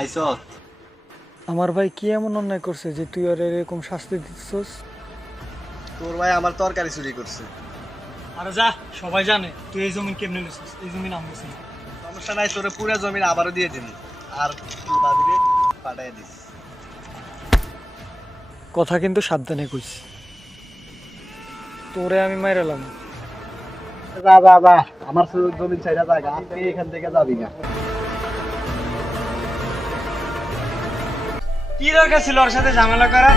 আইসত আমার ভাই কি এমন অন্যায় করছে যে তুই আর এরকম শাস্তি দিচ্ছস? তোর ভাই আমার তরকারি চুরি করছে। আরে যা, সবাই জানে তুই এই জমি কেমনে নিছিস। এই জমি নাম নিছিস। সমস্যা নাই, তোরে পুরো জমিন আবারও দিয়ে দিন, আর তুই বাদিরে পাঠাই দিস। কথা কিন্তু সাবধানে কইস, তোরে আমি মাইরালাম। যা যা যা, আমার জমিন ছাইরা জায়গা, তুই এখান থেকে যাবি না। কি দরকার ছিল ওর সাথে ঝামেলা করা?